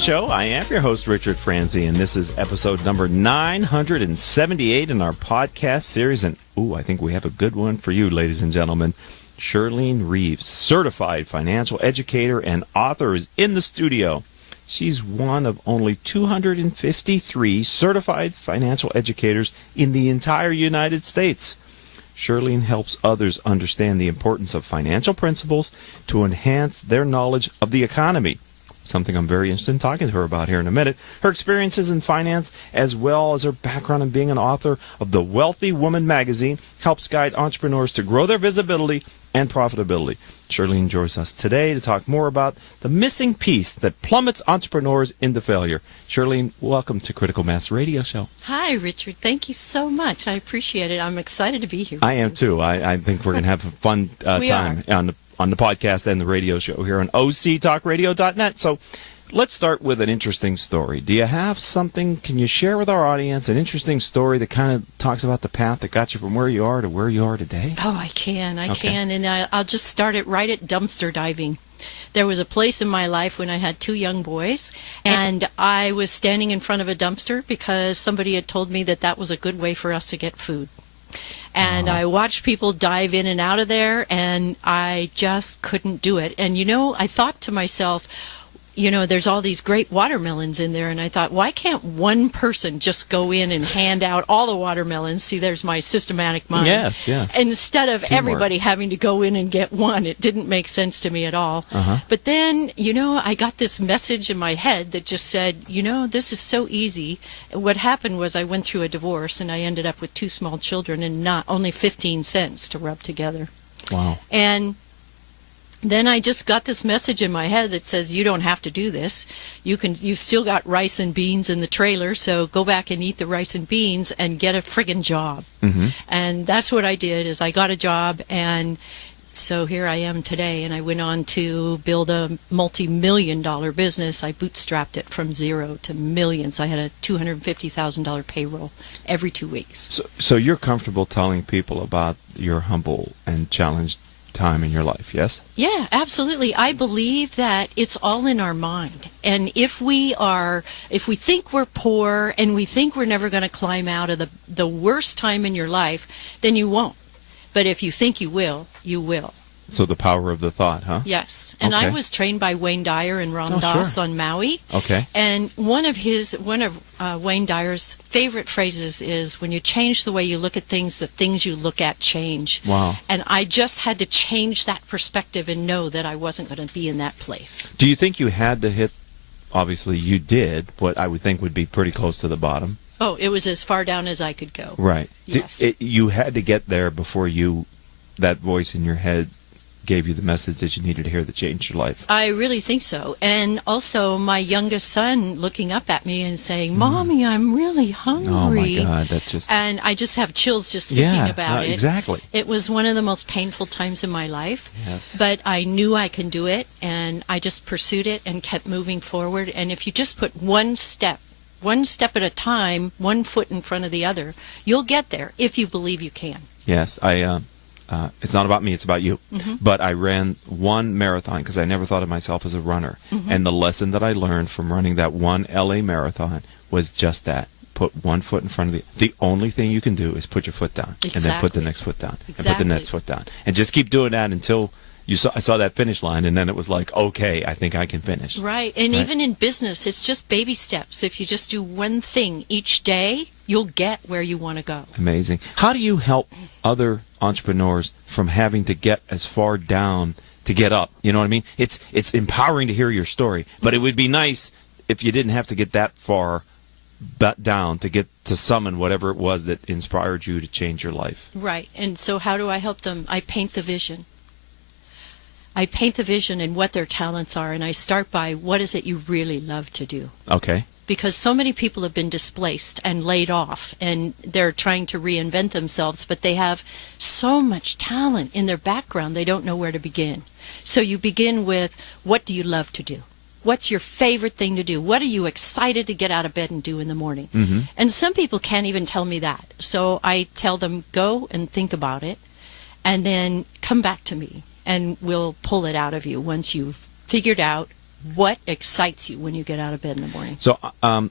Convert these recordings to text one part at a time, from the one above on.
show. I am your host, Richard Franzi, and this is episode number 978 in our podcast series. And, I think we have a good one for you, ladies and gentlemen. Shirlene Reeves, certified financial educator and author, is in the studio. She's one of only 253 certified financial educators in the entire United States. Shirlene helps others understand the importance of financial principles to enhance their knowledge of the economy. Something I'm very interested in talking to her about here in a minute. Her experiences in finance, as well as her background in being an author of the Wealthy Woman magazine, helps guide entrepreneurs to grow their visibility and profitability. Shirlene joins us today to talk more about the missing piece that plummets entrepreneurs into failure. Shirlene, welcome to Critical Mass Radio Show. Hi, Richard. Thank you so much. I appreciate it. I'm excited to be here. I am too. I think we're going to have a fun time on the podcast and the radio show here on octalkradio.net. So let's start with an interesting story. Do you have something, can you share with our audience, an interesting story that kind of talks about the path that got you from where you are to where you are today? Oh, I can. And I'll just start it right at dumpster diving. There was a place in my life when I had two young boys, and I was standing in front of a dumpster because somebody had told me that was a good way for us to get food. And I watched people dive in and out of there, and I just couldn't do it. And, I thought to myself, there's all these great watermelons in there, and I thought, why can't one person just go in and hand out all the watermelons? See, there's my systematic mind. Yes. Instead of Teamwork. Everybody having to go in and get one. It didn't make sense to me at all. But then, I got this message in my head that just said, this is so easy. What happened was I went through a divorce, and I ended up with two small children and not only 15 cents to rub together. Wow. And then I just got this message in my head that says, you don't have to do this. You've still got rice and beans in the trailer, so go back and eat the rice and beans and get a friggin' job. And that's what I did, is I got a job, and so here I am today, and I went on to build a multi-million-dollar business. I bootstrapped it from zero to millions. I had a $250,000 payroll every 2 weeks. So you're comfortable telling people about your humble and challenged time in your life, yes? Yeah, absolutely. I believe that it's all in our mind. And if we think we're poor and we think we're never going to climb out of the worst time in your life, then you won't. But if you think you will, you will. So the power of the thought, huh? Yes. And I was trained by Wayne Dyer and Ram Dass on Maui. Okay. And one of Wayne Dyer's favorite phrases is, when you change the way you look at things, the things you look at change. Wow. And I just had to change that perspective and know that I wasn't going to be in that place. Do you think you had to hit, obviously you did, what I would think would be pretty close to the bottom? Oh, it was as far down as I could go. Right. Yes. You had to get there before that voice in your head gave you the message that you needed to hear that changed your life. I really think so. And also my youngest son looking up at me and saying, Mommy, I'm really hungry. Oh, my God. And I just have chills just thinking about it. Exactly. It was one of the most painful times in my life. Yes. But I knew I can do it, and I just pursued it and kept moving forward. And if you just put one step at a time, one foot in front of the other, you'll get there if you believe you can. Yes, it's not about me, it's about you. But I ran one marathon because I never thought of myself as a runner. And the lesson that I learned from running that one LA marathon was just that. Put one foot in front of the only thing you can do is put your foot down. Exactly. And then put the next foot down. Exactly. And put the next foot down. And just keep doing that until I saw that finish line, and then it was like, okay, I think I can finish. Right. And even in business, it's just baby steps. If you just do one thing each day, you'll get where you want to go. Amazing. How do you help other entrepreneurs from having to get as far down to get up? You know what I mean? It's empowering to hear your story, but it would be nice if you didn't have to get that far down to get to summon whatever it was that inspired you to change your life. Right. And so how do I help them? I paint the vision. I paint the vision and what their talents are, and I start by, what is it you really love to do? Okay. Because so many people have been displaced and laid off, and they're trying to reinvent themselves, but they have so much talent in their background, they don't know where to begin. So you begin with, what do you love to do? What's your favorite thing to do? What are you excited to get out of bed and do in the morning? And some people can't even tell me that. So I tell them, go and think about it, and then come back to me, and we'll pull it out of you once you've figured out what excites you when you get out of bed in the morning. So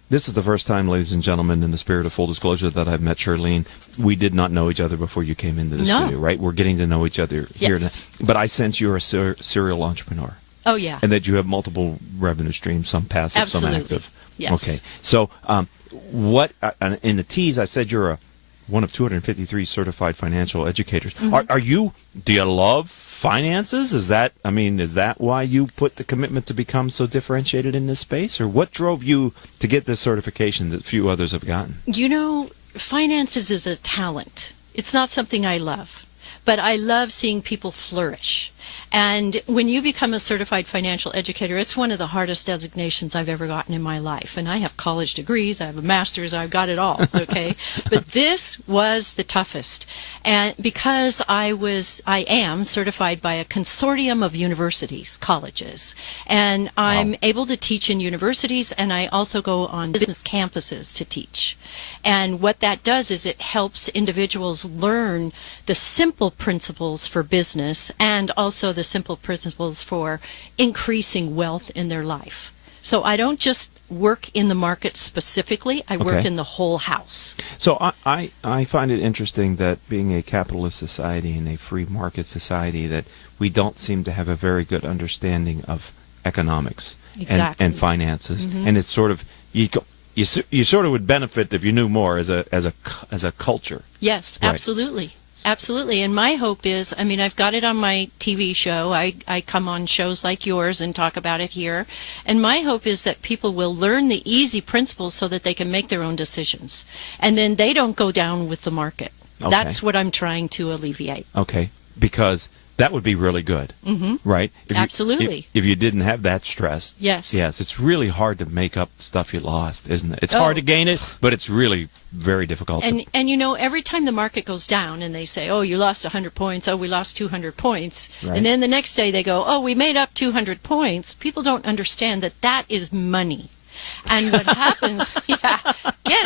this is the first time, ladies and gentlemen, in the spirit of full disclosure, that I've met Shirlene. We did not know each other before you came into the studio, right? We're getting to know each other here. Yes. But I sense you're a serial entrepreneur. Oh, yeah. And that you have multiple revenue streams, some passive, Absolutely. some active. Yes. Okay. So what in the tease, I said you're one of 253 certified financial educators. Mm-hmm. Do you love finances? Is that why you put the commitment to become so differentiated in this space? Or what drove you to get this certification that few others have gotten? Finances is a talent. It's not something I love, but I love seeing people flourish. And when you become a certified financial educator, it's one of the hardest designations I've ever gotten in my life. And I have college degrees, I have a master's, I've got it all, okay? But this was the toughest. And because I am certified by a consortium of universities, colleges, and I'm able to teach in universities, and I also go on business campuses to teach. And what that does is it helps individuals learn the simple principles for business and also the simple principles for increasing wealth in their life. So I don't just work in the market specifically, I work in the whole house. So I find it interesting that being a capitalist society and a free market society, that we don't seem to have a very good understanding of economics and finances. Mm-hmm. And it's sort of, you sort of would benefit if you knew more as a culture. Yes, right. Absolutely. Absolutely. And my hope is, I've got it on my TV show. I come on shows like yours and talk about it here. And my hope is that people will learn the easy principles so that they can make their own decisions. And then they don't go down with the market. Okay. That's what I'm trying to alleviate. Okay. Because that would be really good, right? Absolutely. If you didn't have that stress. Yes. Yes, it's really hard to make up stuff you lost, isn't it? It's hard to gain it, but it's really very difficult. And every time the market goes down and they say, oh, you lost 100 points, oh, we lost 200 points, right. And then the next day they go, oh, we made up 200 points, people don't understand that is money. And what happens, get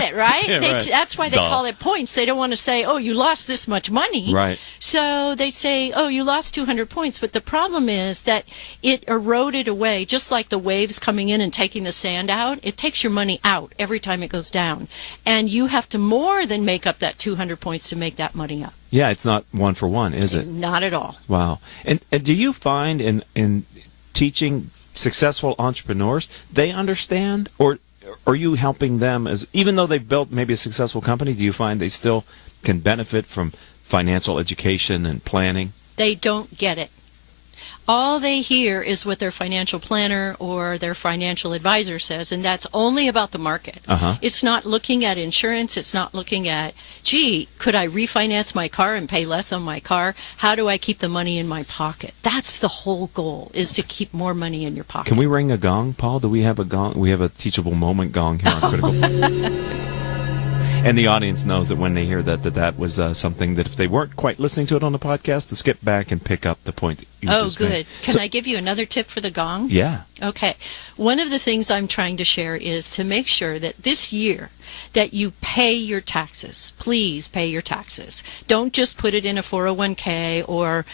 it, right? Yeah, right. That's why they call it points. They don't want to say, oh, you lost this much money. Right. So they say, oh, you lost 200 points. But the problem is that it eroded away, just like the waves coming in and taking the sand out. It takes your money out every time it goes down. And you have to more than make up that 200 points to make that money up. Yeah, it's not one for one, is it? Not at all. Wow. And do you find in teaching successful entrepreneurs, they understand, or are you helping them, as even though they've built maybe a successful company, do you find they still can benefit from financial education and planning? They don't get it. All they hear is what their financial planner or their financial advisor says, and that's only about the market. It's not looking at insurance. It's not looking at, gee, could I refinance my car and pay less on my car? How do I keep the money in my pocket? That's the whole goal, is to keep more money in your pocket. Can we ring a gong, Paul? Do we have a gong? We have a teachable moment gong here on Critical. And the audience knows that when they hear that was something that if they weren't quite listening to it on the podcast, to skip back and pick up the point that you just made. Oh, good. Can I give you another tip for the gong? Yeah. Okay. One of the things I'm trying to share is to make sure that this year that you pay your taxes. Please pay your taxes. Don't just put it in a 401k or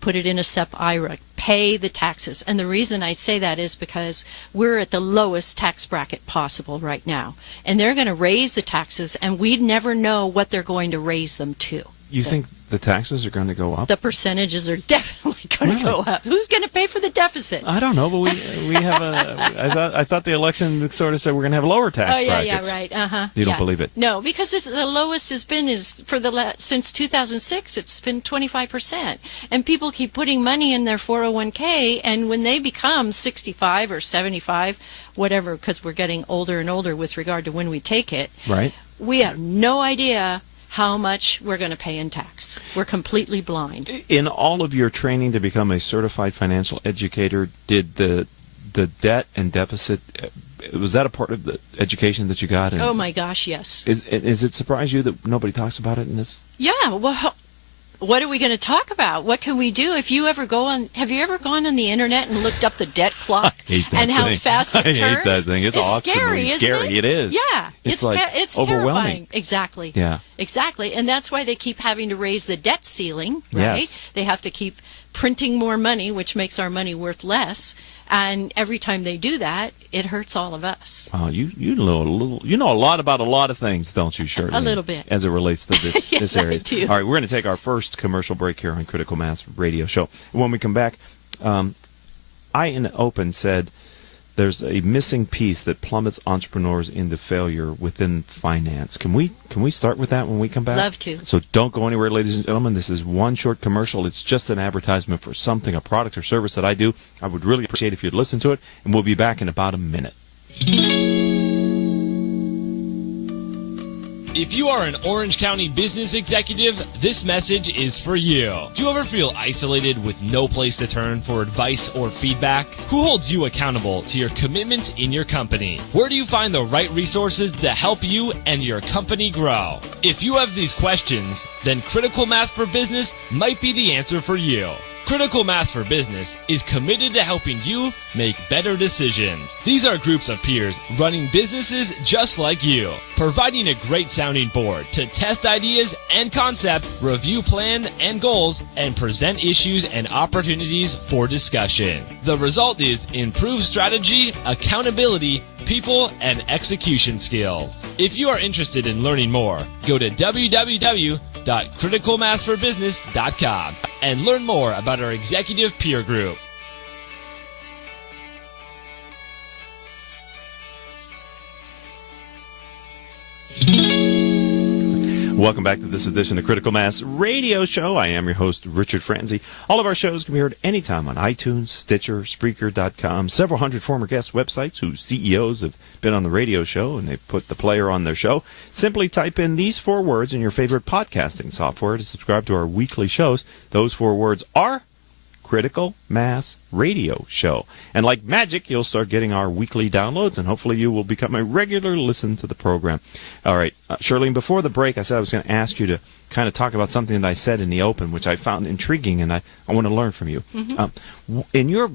put it in a SEP IRA. Pay the taxes. And the reason I say that is because we're at the lowest tax bracket possible right now. And they're going to raise the taxes, and we never know what they're going to raise them to. You think the taxes are going to go up? The percentages are definitely going to go up. Who's going to pay for the deficit? I don't know, but we have I thought the election sort of said we're going to have lower tax brackets. Yeah, right. You don't believe it? No, because the lowest has been since 2006. It's been 25%, and people keep putting money in their 401k, and when they become 65 or 75, whatever, because we're getting older and older with regard to when we take it. Right. We have no idea how much we're going to pay in tax. We're completely blind. In all of your training to become a certified financial educator, did the debt and deficit, was that a part of the education that you got? Oh my gosh, yes. Is it surprise you that nobody talks about it in this? Yeah, well, what are we going to talk about? What can we do? Have you ever gone on the internet and looked up the debt clock and how fast it turns? I hate that thing. It's awesome. Scary, isn't it? It is. Yeah, it's overwhelming. Terrifying. Exactly. Yeah. Exactly, and that's why they keep having to raise the debt ceiling, right? Yes. They have to keep printing more money, which makes our money worth less. And every time they do that, it hurts all of us. You know a lot about a lot of things, don't you, Shirley? A little bit. As it relates to this, Yes, this area. I do. All right, we're going to take our first commercial break here on Critical Mass Radio Show. When we come back, I in the open said there's a missing piece that plummets entrepreneurs into failure within finance. Can we start with that when we come back? Love to. So don't go anywhere, ladies and gentlemen. This is one short commercial. It's just an advertisement for something, a product or service that I do. I would really appreciate if you'd listen to it, and we'll be back in about a minute. If you are an Orange County business executive, this message is for you. Do you ever feel isolated with no place to turn for advice or feedback? Who holds you accountable to your commitments in your company? Where do you find the right resources to help you and your company grow? If you have these questions, then Critical Mass for Business might be the answer for you. Critical Mass for Business is committed to helping you make better decisions. These are groups of peers running businesses just like you, providing a great sounding board to test ideas and concepts, review plan and goals, and present issues and opportunities for discussion. The result is improved strategy, accountability, people, and execution skills. If you are interested in learning more, go to www.criticalmassforbusiness.com and learn more about our executive peer group. Welcome back to this edition of Critical Mass Radio Show. I am your host, Richard Franzi. All of our shows can be heard anytime on iTunes, Stitcher, Spreaker.com, several hundred former guest websites whose CEOs have been on the radio show, and they've put the player on their show. Simply type in these 4 words in your favorite podcasting software to subscribe to our weekly shows. Those 4 words are Critical Mass Radio Show. And like magic, you'll start getting our weekly downloads, and hopefully you will become a regular listen to the program. All right, Shirlene, before the break, I said I was going to ask you to kind of talk about something that I said in the open, which I found intriguing, and I want to learn from you. Mm-hmm. In your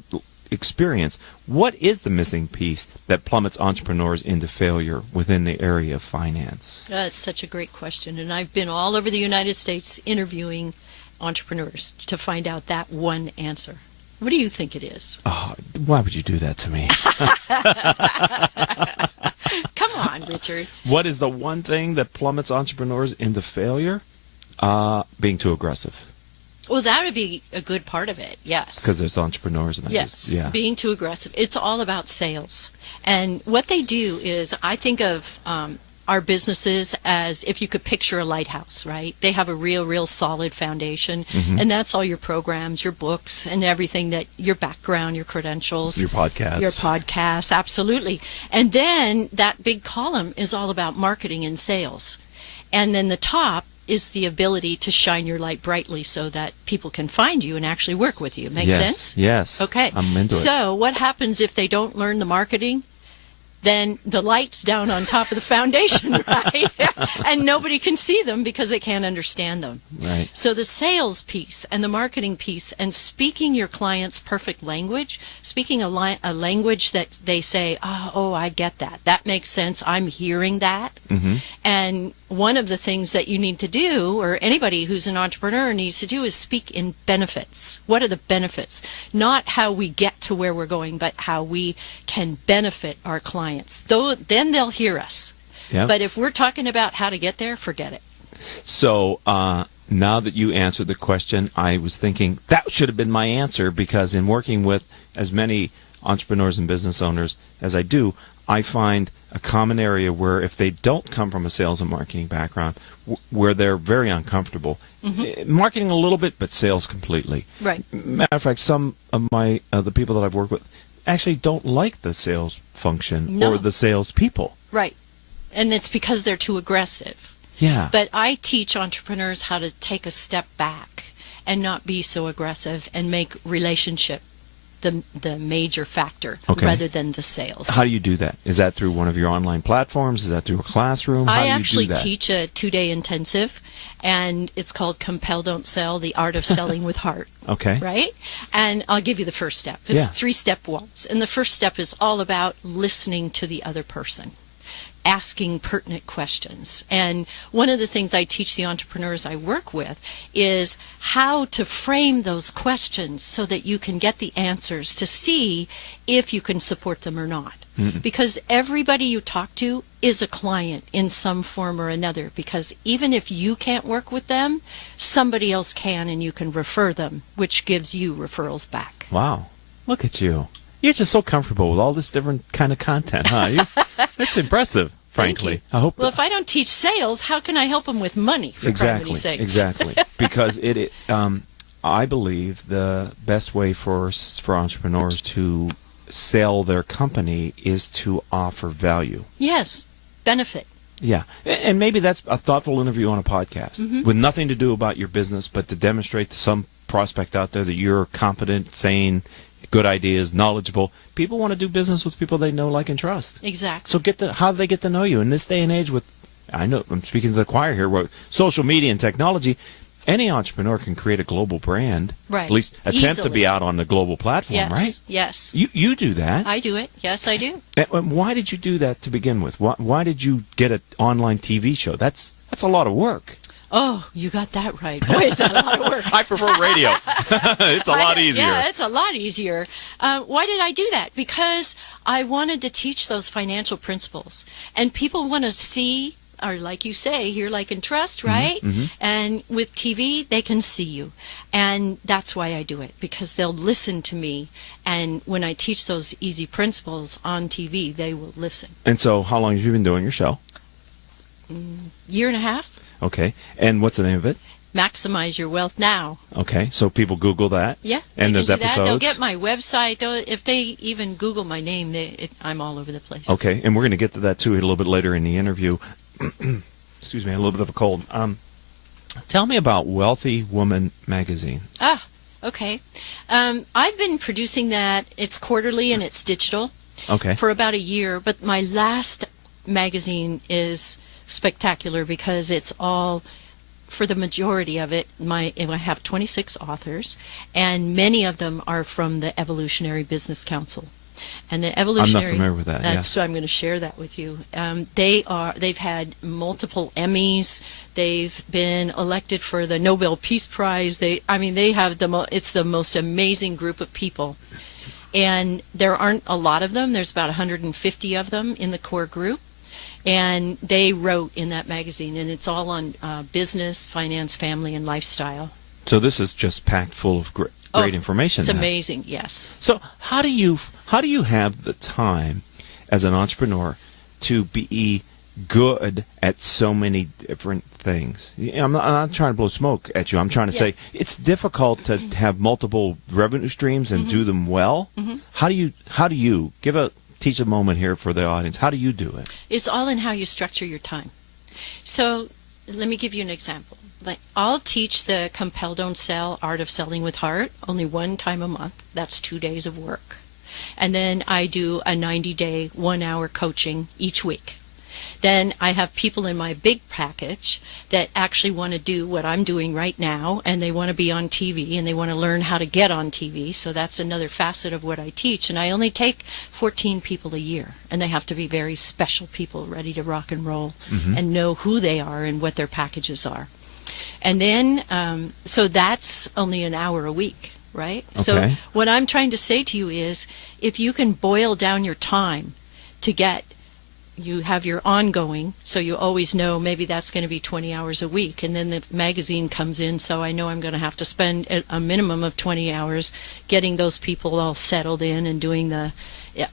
experience, what is the missing piece that plummets entrepreneurs into failure within the area of finance? That's such a great question, and I've been all over the United States interviewing entrepreneurs to find out that one answer. What do you think it is? Oh, why would you do that to me? Come on, Richard. What is the one thing that plummets entrepreneurs into failure? Being too aggressive. Well, that would be a good part of it, yes. Because there's entrepreneurs. And yes, being too aggressive. It's all about sales. And what they do is, I think of our businesses as if you could picture a lighthouse, right? They have a real solid foundation, mm-hmm. and that's all your programs, your books, and everything that your background, your credentials. Your podcasts, absolutely. And then that big column is all about marketing and sales. And then the top is the ability to shine your light brightly so that people can find you and actually work with you. Make sense? Yes. Okay. I'm into it. So what happens if they don't learn the marketing? Then the light's down on top of the foundation, right? And nobody can see them because they can't understand them. Right. So the sales piece and the marketing piece and speaking your client's perfect language, speaking a language that they say, oh, I get that. That makes sense. I'm hearing that. Mm-hmm. And one of the things that you need to do, or anybody who's an entrepreneur needs to do, is speak in benefits. What are the benefits? Not how we get to where we're going, but how we can benefit our clients. Then they'll hear us. Yep. But if we're talking about how to get there, forget it. So now that you answered the question, I was thinking that should have been my answer, because in working with as many entrepreneurs and business owners as I do, I find a common area where if they don't come from a sales and marketing background, where they're very uncomfortable, mm-hmm. marketing a little bit, but sales completely. Right. Matter of fact, some of my the people that I've worked with actually don't like the sales function or the sales people. Right. And it's because they're too aggressive. Yeah. But I teach entrepreneurs how to take a step back and not be so aggressive and make relationship the major factor rather than the sales. How do you do that? Is that through one of your online platforms? Is that through a classroom? I actually teach a 2-day intensive, and it's called Compel Don't Sell, The Art of Selling with Heart. Okay. Right? And I'll give you the first step. It's 3-step waltz. And the first step is all about listening to the other person. asking pertinent questions. And one of the things I teach the entrepreneurs I work with is how to frame those questions so that you can get the answers to see if you can support them or not. Because everybody you talk to is a client in some form or another, because even if you can't work with them, somebody else can, and you can refer them, which gives you referrals back. Wow. Look at you. You're just so comfortable with all this different kind of content, huh? It's impressive, frankly. I hope. Well, if I don't teach sales, how can I help them with money, for crying sakes? Exactly. Because I believe the best way for entrepreneurs to sell their company is to offer value. Yes, benefit. Yeah, and maybe that's a thoughtful interview on a podcast with nothing to do about your business, but to demonstrate to some prospect out there that you're competent, sane, good ideas, knowledgeable. People want to do business with people they know, like, and trust. Exactly. So how do they get to know you? In this day and age with, I know I'm speaking to the choir here, where social media and technology, any entrepreneur can create a global brand. Right. At least attempt to be out on the global platform, right? Yes. You do that. I do it. Yes, I do. And why did you do that to begin with? Why did you get an online TV show? That's a lot of work. Oh, you got that right. Boy, it's a lot of work. I prefer radio. It's a lot easier. Yeah, it's a lot easier. Why did I do that? Because I wanted to teach those financial principles. And people want to see, or like you say, hear, like, and trust, right? And with TV, they can see you. And that's why I do it, because they'll listen to me. And when I teach those easy principles on TV, they will listen. And so how long have you been doing your show? Year and a half. Okay. And what's the name of it? Maximize Your Wealth Now. Okay. So people Google that? Yeah. And there's episodes? They'll get my website. If they even Google my name, I'm all over the place. Okay. And we're going to get to that, too, a little bit later in the interview. Excuse me, a little bit of a cold. Tell me about Wealthy Woman Magazine. Okay. I've been producing that. It's quarterly and it's digital. Okay. For about a year. But my last magazine is spectacular because it's all, for the majority of it, I have 26 authors, and many of them are from the Evolutionary Business Council. And the evolutionary, I'm not familiar with that. That's I'm going to share that with you. They've had multiple Emmys. They've been elected for the Nobel Peace Prize. They have it's the most amazing group of people. And there aren't a lot of them. There's about 150 of them in the core group. And they wrote in that magazine, and it's all on business, finance, family, and lifestyle. So this is just packed full of great information. It's amazing, yes. So how do you have the time as an entrepreneur to be good at so many different things? I'm not trying to blow smoke at you. I'm trying to say it's difficult to have multiple revenue streams and do them well. How do you teach a moment here for the audience? How do you do it? It's all in how you structure your time. So let me give you an example. Like, I'll teach the Compel Don't Sell, Art of Selling with Heart, only one time a month. That's 2 days of work. And then I do a 90-day, 1-hour coaching each week. Then I have people in my big package that actually want to do what I'm doing right now, and they want to be on TV, and they want to learn how to get on TV. So that's another facet of what I teach. And I only take 14 people a year, and they have to be very special people, ready to rock and roll, and know who they are and what their packages are. And then, so that's only an hour a week, right? Okay. So what I'm trying to say to you is, if you can boil down your time to you have your ongoing, so you always know maybe that's going to be 20 hours a week, and then the magazine comes in, so I know I'm going to have to spend a minimum of 20 hours getting those people all settled in and doing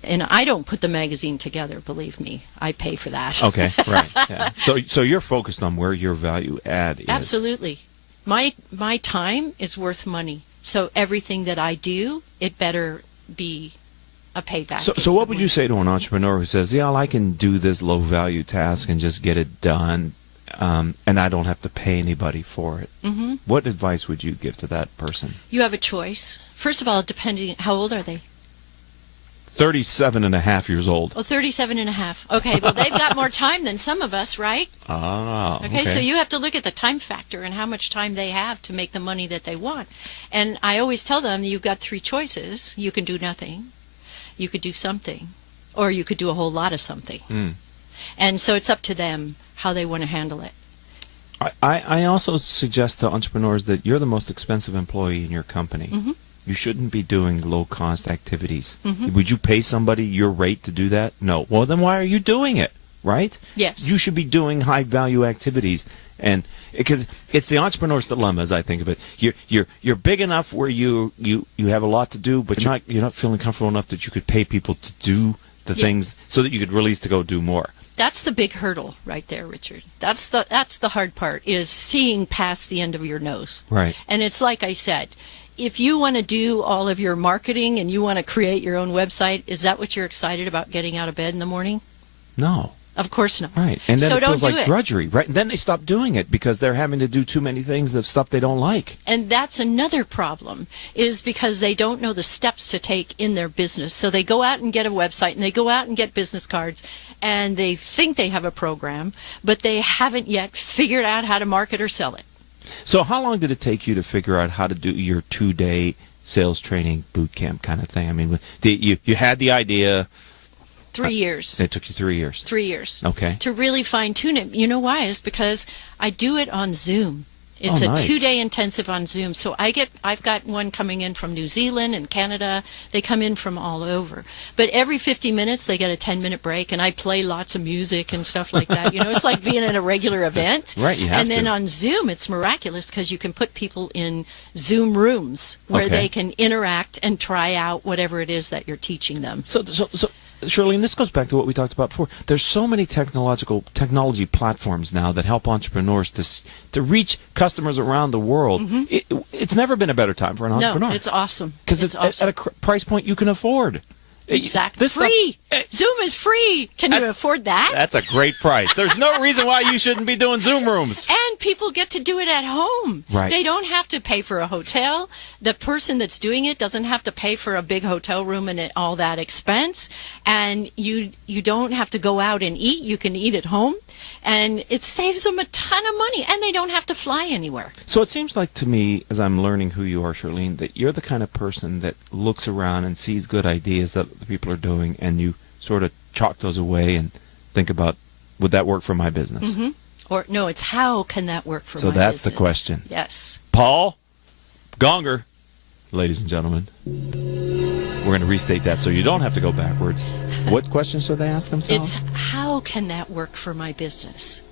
and I don't put the magazine together, believe me. I pay for that. Okay, right. Yeah. So you're focused on where your value add is. Absolutely. My time is worth money, so everything that I do, it better be a payback. So what would you say to an entrepreneur who says, I can do this low-value task and just get it done, and I don't have to pay anybody for it? What advice would you give to that person? You have a choice. First of all, depending, how old are they? 37 and a half years old. Oh, 37 and a half. Okay, well, they've got more time than some of us, right? Okay, so you have to look at the time factor and how much time they have to make the money that they want. And I always tell them, you've got 3 choices. You can do nothing. You could do something, or you could do a whole lot of something. And so it's up to them how they want to handle it. I also suggest to entrepreneurs that you're the most expensive employee in your company. Mm-hmm. You shouldn't be doing low-cost activities. Mm-hmm. Would you pay somebody your rate to do that? No. Well, then why are you doing it, right? Yes. You should be doing high-value activities, and because it's the entrepreneur's dilemma, as I think of it. You're big enough where you have a lot to do, but you're not feeling comfortable enough that you could pay people to do the things so that you could release to go do more. That's the big hurdle right there, Richard. That's the hard part, is seeing past the end of your nose. Right. And it's like I said, if you want to do all of your marketing and you want to create your own website, is that what you're excited about, getting out of bed in the morning? No. Of course not. Right. And then so it feels don't do like drudgery, right? And then they stop doing it because they're having to do too many things, the stuff they don't like. And that's another problem, is because they don't know the steps to take in their business. So they go out and get a website, and they go out and get business cards, and they think they have a program, but they haven't yet figured out how to market or sell it. So how long did it take you to figure out how to do your 2-day sales training boot camp kind of thing? I mean, you had the idea. 3 years. It took you 3 years. 3 years. Okay. To really fine-tune it. You know why? It's because I do it on Zoom. It's a nice. 2-day intensive on Zoom. So I've got one coming in from New Zealand and Canada. They come in from all over. But every 50 minutes they get a 10-minute break, and I play lots of music and stuff like that. You know, it's like being at a regular event. Right, you have And then to. on Zoom, it's miraculous because you can put people in Zoom rooms where they can interact and try out whatever it is that you're teaching them. So Shirlene, this goes back to what we talked about before. There's so many technology platforms now that help entrepreneurs to reach customers around the world. Mm-hmm. It's never been a better time for an entrepreneur. No, it's awesome. Because it's awesome. at a price point you can afford. Exactly. Free. Zoom is free. Can you afford that? That's a great price. There's no reason why you shouldn't be doing Zoom rooms. And people get to do it at home. Right. They don't have to pay for a hotel. The person that's doing it doesn't have to pay for a big hotel room and all that expense. And you don't have to go out and eat. You can eat at home. And it saves them a ton of money. And they don't have to fly anywhere. So it seems like to me, as I'm learning who you are, Shirlene, that you're the kind of person that looks around and sees good ideas that the people are doing, and you sort of chalk those away and think about, would that work for my business? Mm-hmm. Or no, it's how can that work for my business? So that's the question. Yes. Paul Gonger, ladies and gentlemen. We're going to restate that so you don't have to go backwards. What questions should they ask themselves? It's how can that work for my business?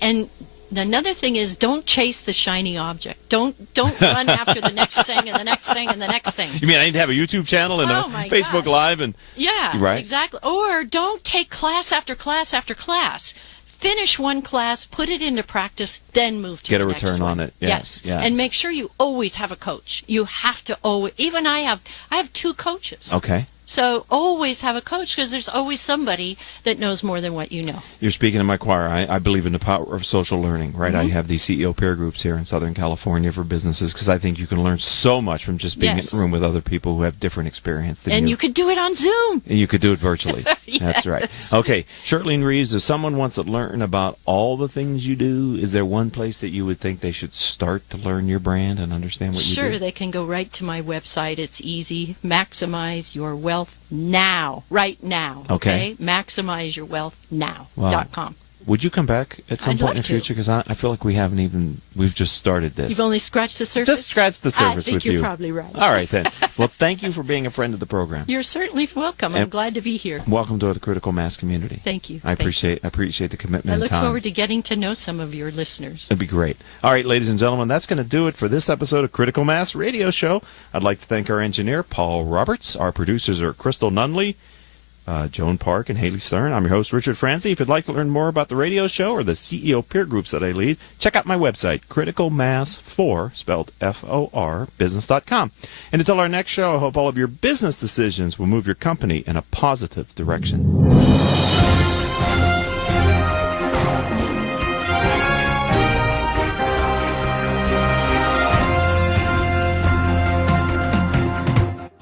And another thing is, don't chase the shiny object. Don't run after the next thing and the next thing and the next thing. You mean I need to have a YouTube channel and a Facebook Live? And yeah, right? Exactly. Or don't take class after class after class. Finish one class, put it into practice, then move to the next one. Get a return on it. Yes. And make sure you always have a coach. You have to always. Even I have 2 coaches. Okay. So always have a coach, because there's always somebody that knows more than what you know. You're speaking in my choir. I believe in the power of social learning, right? Mm-hmm. I have these CEO peer groups here in Southern California for businesses because I think you can learn so much from just being in a room with other people who have different experience than you. And you could do it on Zoom. And you could do it virtually. Yes. That's right. Okay, Shirlene Reeves, if someone wants to learn about all the things you do, is there one place that you would think they should start to learn your brand and understand what you do? Sure, they can go right to my website. It's easy. Maximize Your Wealth Now. Right now. Okay? MaximizeYourWealthNow.com. Would you come back at some point in the future? Because I feel like we've just started this. You've only scratched the surface? Just scratched the surface with you. I think you're probably right. All right, then. Well, thank you for being a friend of the program. You're certainly welcome. I'm glad to be here. Welcome to the Critical Mass community. Thank you. I appreciate the commitment I and look time. forward to getting to know some of your listeners. That'd be great. All right, ladies and gentlemen, that's going to do it for this episode of Critical Mass Radio Show. I'd like to thank our engineer, Paul Roberts. Our producers are Crystal Nunley, Joan Park, and Haley Stern. I'm your host, Richard Franzi. If you'd like to learn more about the radio show or the CEO peer groups that I lead, check out my website, criticalmass4, spelled F-O-R, business.com. And until our next show, I hope all of your business decisions will move your company in a positive direction.